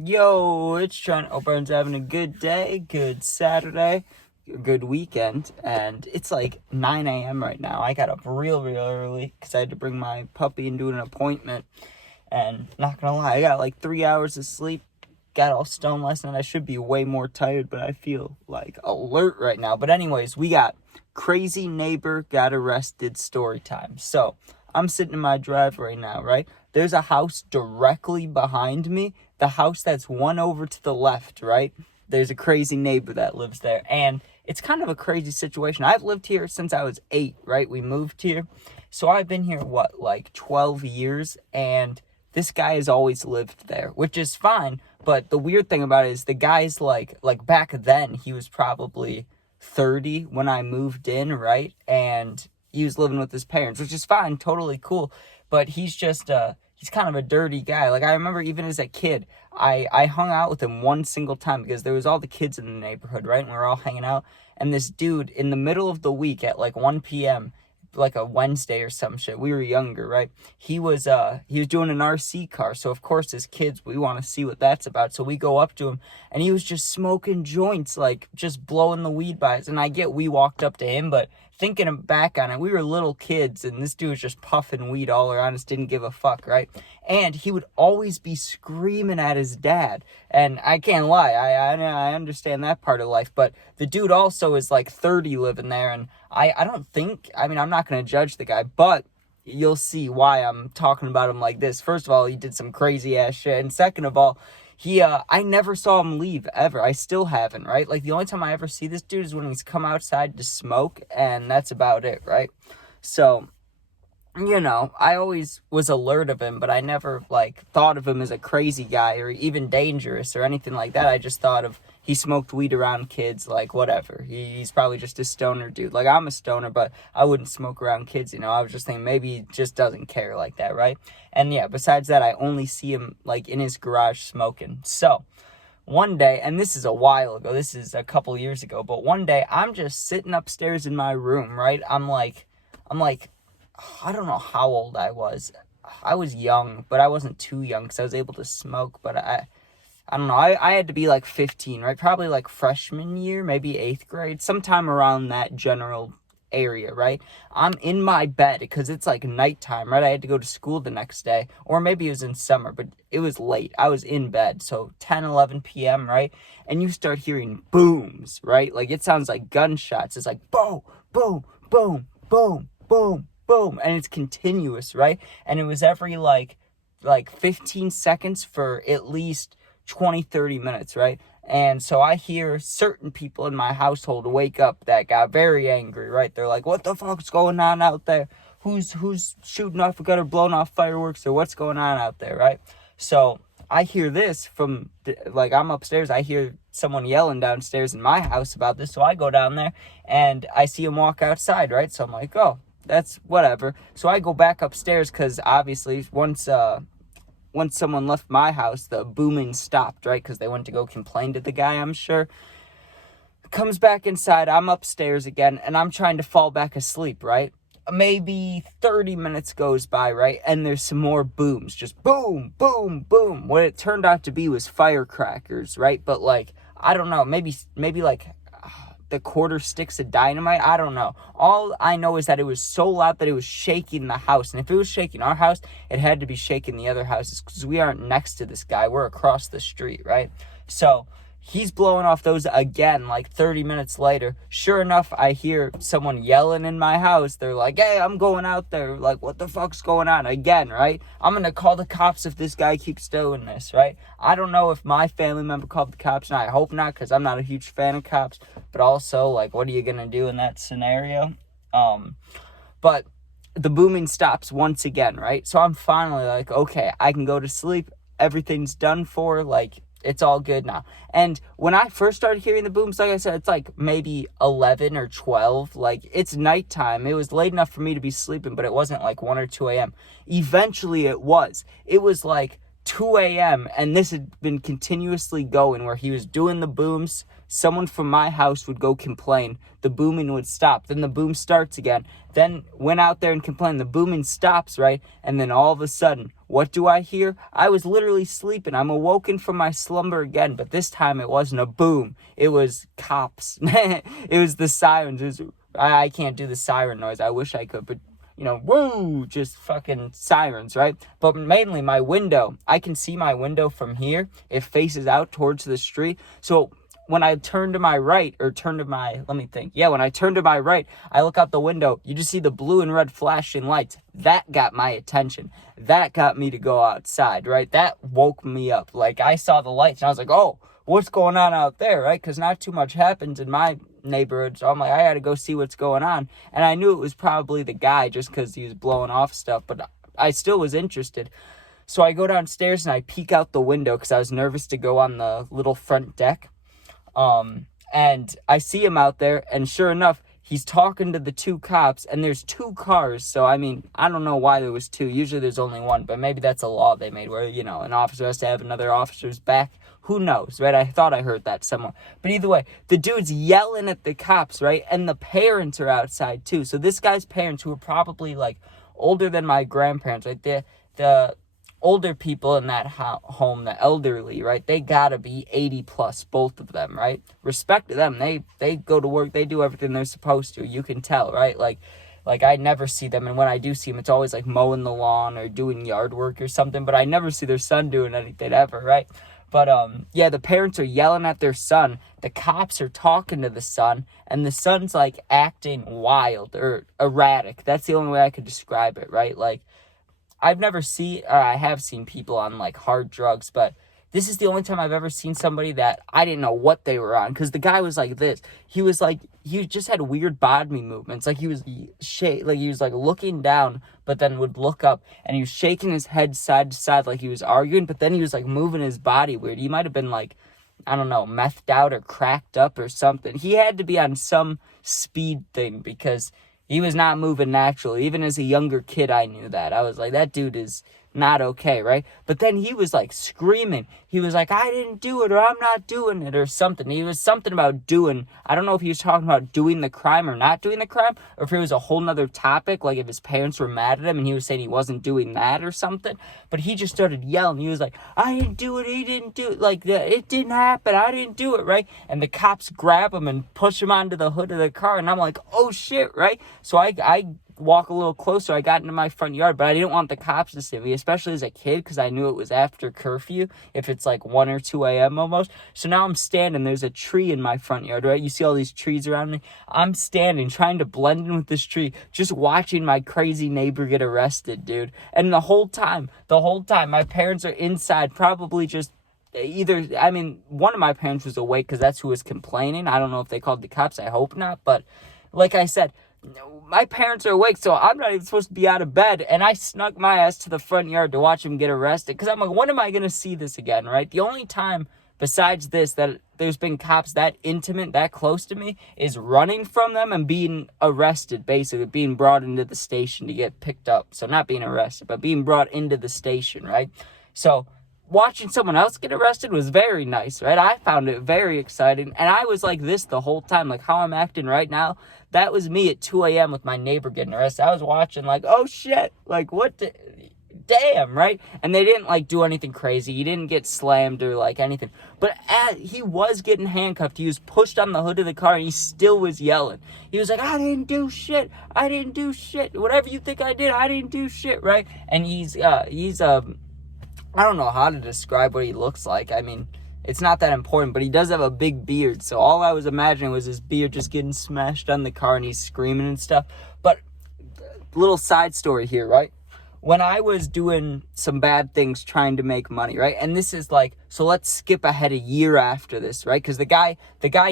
Yo, it's Trent. Hope everyone's having a good day, good Saturday, good weekend. And it's like 9 a.m. right now. I got up real early because I had to bring my puppy and do an appointment. And not gonna lie, I got like 3 hours of sleep. Got all stoned last night. I should be way more tired, but I feel like alert right now. But anyways, we got crazy neighbor got arrested story time. So I'm sitting in my drive right now, right? There's a house directly behind me. The house that's one over to the left, right? There's a crazy neighbor that lives there. And it's kind of a crazy situation. I've lived here since I was 8, right? We moved here. So I've been here, like 12 years? And this guy has always lived there, which is fine. But the weird thing about it is the guy's like back then, he was probably 30 when I moved in, right? And he was living with his parents, which is fine, totally cool. But he's just, he's kind of a dirty guy. Like, I remember even as a kid, I hung out with him one single time because there was all the kids in the neighborhood, right? And we were all hanging out. And this dude, in the middle of the week at like 1 p.m., like a Wednesday or some shit. We were younger, right? He was doing an RC car. So of course as kids we want to see what that's about. So we go up to him and he was just smoking joints, like just blowing the weed by us. And I get we walked up to him, but thinking back on it, we were little kids and this dude was just puffing weed all around us, didn't give a fuck, right? And he would always be screaming at his dad. And I can't lie, I understand that part of life, but the dude also is like 30 living there, and I don't think, I mean, I'm not going to judge the guy, but you'll see why I'm talking about him like this. First of all, he did some crazy ass shit, and second of all, I never saw him leave, ever. I still haven't, right? Like, the only time I ever see this dude is when he's come outside to smoke, and that's about it, right? So, I always was alert of him, but I never, thought of him as a crazy guy or even dangerous or anything like that. I just thought of he smoked weed around kids, like, whatever. He's probably just a stoner dude. Like, I'm a stoner, but I wouldn't smoke around kids, I was just thinking maybe he just doesn't care like that, right? And, yeah, besides that, I only see him, in his garage smoking. So, one day, and this is a while ago, this is a couple years ago, but one day, I'm just sitting upstairs in my room, right? I'm like, I don't know how old I was. I was young, but I wasn't too young because I was able to smoke. But I don't know. I had to be like 15, right? Probably like freshman year, maybe 8th grade, sometime around that general area, right? I'm in my bed because it's like nighttime, right? I had to go to school the next day, or maybe it was in summer, but it was late. I was in bed, so 10, 11 p.m., right? And you start hearing booms, right? Like, it sounds like gunshots. It's like boom, boom, boom, boom, boom, boom, and it's continuous, right? And it was every like 15 seconds for at least 20, 30 minutes, right? And so I hear certain people in my household wake up that got very angry, right? They're like, what the fuck's going on out there? Who's shooting off a gun or blowing off fireworks, or what's going on out there, right? So I hear this from, I'm upstairs, I hear someone yelling downstairs in my house about this, so I go down there, and I see him walk outside, right? So I'm like, oh, that's whatever. So I go back upstairs, because obviously, once someone left my house, the booming stopped, right? Because they went to go complain to the guy, I'm sure. Comes back inside, I'm upstairs again, and I'm trying to fall back asleep, right? Maybe 30 minutes goes by, right? And there's some more booms, just boom, boom, boom. What it turned out to be was firecrackers, right? But I don't know, maybe the quarter sticks of dynamite. I don't know. All I know is that it was so loud that it was shaking the house. And if it was shaking our house, it had to be shaking the other houses, because we aren't next to this guy. We're across the street, right? So he's blowing off those again, 30 minutes later. Sure enough, I hear someone yelling in my house. They're like, hey, I'm going out there. What the fuck's going on? Again, right? I'm going to call the cops if this guy keeps doing this, right? I don't know if my family member called the cops, and I hope not, because I'm not a huge fan of cops. But also, what are you going to do in that scenario? But the booming stops once again, right? So I'm finally like, okay, I can go to sleep. Everything's done for, it's all good now. And when I first started hearing the booms, like I said, it's maybe 11 or 12. It's nighttime. It was late enough for me to be sleeping, but it wasn't 1 or 2 a.m. Eventually it was. It was 2 a.m. and this had been continuously going where he was doing the booms. Someone from my house would go complain. The booming would stop. Then the boom starts again. Then went out there and complained. The booming stops, right? And then all of a sudden, what do I hear? I was literally sleeping. I'm awoken from my slumber again, but this time it wasn't a boom. It was cops. It was the sirens. I can't do the siren noise. I wish I could, but woo, just fucking sirens, right? But mainly my window. I can see my window from here. It faces out towards the street. So when I turn to my right, when I turn to my right, I look out the window. You just see the blue and red flashing lights. That got my attention. That got me to go outside, right? That woke me up. Like, I saw the lights and I was like, oh, what's going on out there, right? Because not too much happens in my neighborhood. So I'm like, I got to go see what's going on. And I knew it was probably the guy just because he was blowing off stuff. But I still was interested. So I go downstairs and I peek out the window because I was nervous to go on the little front deck. And I see him out there, and sure enough, he's talking to the two cops, and there's two cars. So, I mean, I don't know why there was two. Usually there's only one, but maybe that's a law they made where, an officer has to have another officer's back. Who knows, right? I thought I heard that somewhere. But either way, the dude's yelling at the cops, right? And the parents are outside too. So this guy's parents, who are probably like older than my grandparents, right? The older people in that home, the elderly, right? They gotta be 80 plus, both of them, right? Respect to them. They go to work. They do everything they're supposed to. You can tell, right? Like I never see them. And when I do see them, it's always like mowing the lawn or doing yard work or something. But I never see their son doing anything ever, right? But, yeah, the parents are yelling at their son. The cops are talking to the son. And the son's, like, acting wild or erratic. That's the only way I could describe it, right? Like, I have seen people on, like, hard drugs, but this is the only time I've ever seen somebody that I didn't know what they were on, because the guy was like this. He just had weird body movements. Like, he was looking down, but then would look up, and he was shaking his head side to side like he was arguing, but then he was, like, moving his body weird. He might have been, like, I don't know, methed out or cracked up or something. He had to be on some speed thing, because he was not moving naturally. Even as a younger kid, I knew that. I was like, that dude is not okay, right? But then he was like screaming. He was like, I didn't do it, or I'm not doing it, or something. He was something about doing. I don't know if he was talking about doing the crime or not doing the crime, or if it was a whole nother topic, like if his parents were mad at him and he was saying he wasn't doing that or something. But he just started yelling. He was like, I didn't do it. He didn't do it. Like, it didn't happen. I didn't do it, right? And the cops grab him and push him onto the hood of the car. And I'm like, oh shit, right? So I walk a little closer. I got into my front yard, but I didn't want the cops to see me, especially as a kid, because I knew it was after curfew, if it's like 1 or 2 a.m. almost. So now I'm standing. There's a tree in my front yard, right? You see all these trees around me? I'm standing, trying to blend in with this tree, just watching my crazy neighbor get arrested, dude. And the whole time, my parents are inside, probably just one of my parents was awake because that's who was complaining. I don't know if they called the cops. I hope not. But like I said, my parents are awake, so I'm not even supposed to be out of bed, and I snuck my ass to the front yard to watch him get arrested, because I'm like, when am I going to see this again, right? The only time besides this that there's been cops that intimate, that close to me, is running from them and being arrested, basically, being brought into the station to get picked up. So not being arrested, but being brought into the station, right? So watching someone else get arrested was very nice, right? I found it very exciting, and I was like this the whole time, like how I'm acting right now. That was me at 2 a.m. with my neighbor getting arrested. I was watching like, oh shit, like damn, right? And they didn't like do anything crazy. He didn't get slammed or like anything. But he was getting handcuffed. He was pushed on the hood of the car and he still was yelling. He was like, I didn't do shit. I didn't do shit. Whatever you think I did, I didn't do shit, right? And he's I don't know how to describe what he looks like. I mean, it's not that important, but he does have a big beard. So all I was imagining was his beard just getting smashed on the car and he's screaming and stuff. But little side story here, right? When I was doing some bad things trying to make money, right? And this is like, so let's skip ahead a year after this, right? Because the guy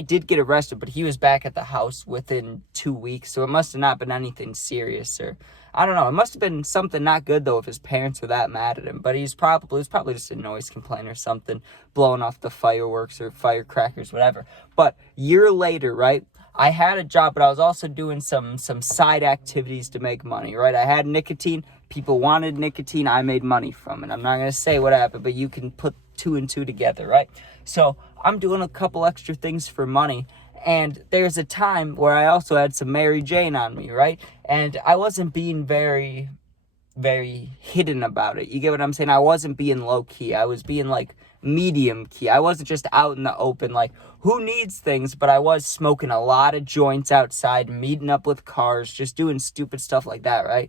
did get arrested, but he was back at the house within 2 weeks. So it must have not been anything serious, or I don't know. It must have been something not good, though, if his parents were that mad at him. But it was probably just a noise complaint or something, blowing off the fireworks or firecrackers, whatever. But year later, right, I had a job, but I was also doing some side activities to make money, right? I had nicotine. People wanted nicotine. I made money from it. I'm not going to say what happened, but you can put two and two together, right? So I'm doing a couple extra things for money. And there's a time where I also had some Mary Jane on me, right? And I wasn't being very hidden about it. You get what I'm saying? I wasn't being low key. I was being like medium key. I wasn't just out in the open like who needs things, but I was smoking a lot of joints outside, meeting up with cars, just doing stupid stuff like that, right?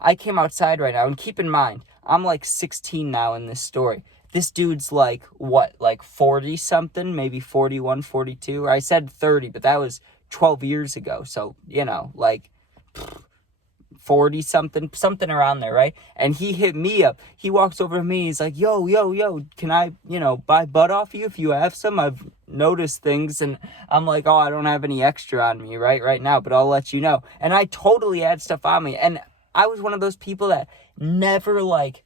I came outside right now, and keep in mind, I'm like 16 now in this story. This dude's like, what, like 40 something, maybe 41, 42. I said 30, but that was 12 years ago. So, you know, like 40 something around there, right? And he hit me up. He walks over to me. He's like, yo, can I, buy bud off you if you have some? I've noticed things. And I'm like, oh, I don't have any extra on me right now, but I'll let you know. And I totally had stuff on me. And I was one of those people that never like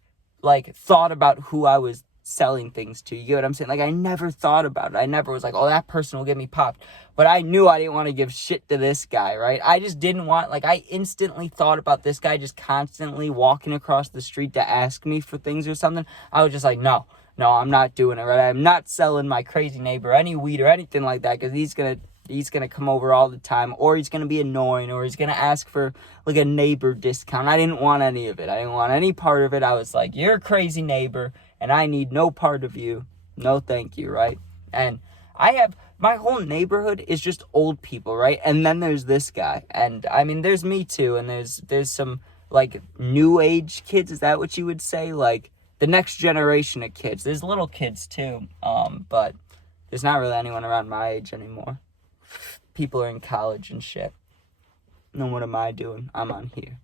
thought about who I was selling things to. You get what I'm saying? Like, I never thought about it. I never was like, oh, that person will get me popped. But I knew I didn't want to give shit to this guy, right? I just didn't want, like, I instantly thought about this guy just constantly walking across the street to ask me for things or something. I was just like, no, I'm not doing it, right? I'm not selling my crazy neighbor any weed or anything like that, because he's gonna come over all the time, or he's gonna be annoying, or he's gonna ask for like a neighbor discount. I didn't want any of it. I didn't want any part of it. I was like, you're a crazy neighbor, and I need no part of you. No thank you, right? And my whole neighborhood is just old people, right? And then there's this guy, and I mean, there's me too, and there's some like new age kids. Is that what you would say? Like the next generation of kids. There's little kids too, but there's not really anyone around my age anymore. People are in college and shit. And what am I doing? I'm on here.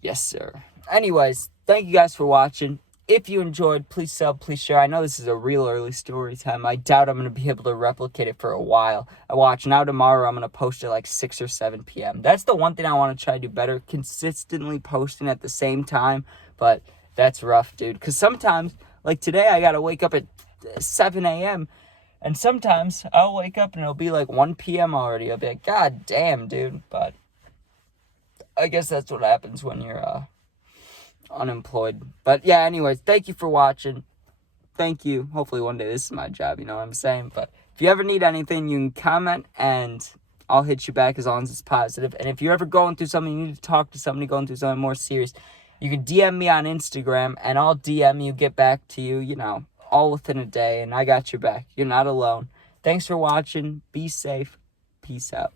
Yes, sir. Anyways, thank you guys for watching. If you enjoyed, please sub, please share. I know this is a real early story time. I doubt I'm going to be able to replicate it for a while. I watch now tomorrow. I'm going to post at like 6 or 7 p.m. That's the one thing I want to try to do better. Consistently posting at the same time. But that's rough, dude. Because sometimes, like today, I got to wake up at 7 a.m. And sometimes I'll wake up and it'll be like 1 p.m. already. I'll be like, God damn, dude. But I guess that's what happens when you're unemployed. But yeah, anyways, thank you for watching. Thank you. Hopefully one day this is my job, you know what I'm saying? But if you ever need anything, you can comment and I'll hit you back as long as it's positive. And if you're ever going through something, you need to talk to somebody going through something more serious, you can DM me on Instagram and I'll DM you, get back to you, all within a day, and I got your back. You're not alone. Thanks for watching. Be safe. Peace out.